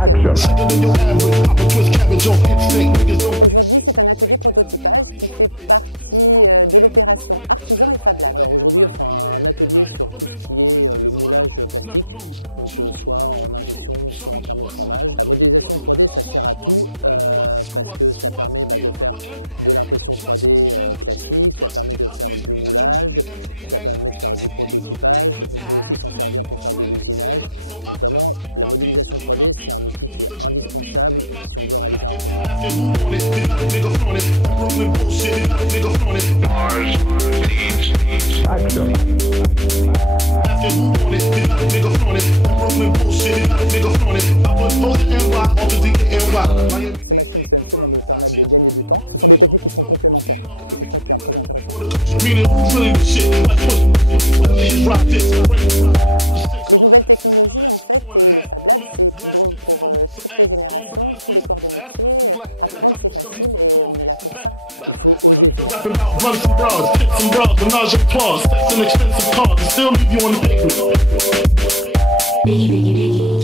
Action. Run some bras, hit some bras, menage a trois, sex and expensive cars, and still leave you on the pavement. Biggie, biggie, biggie.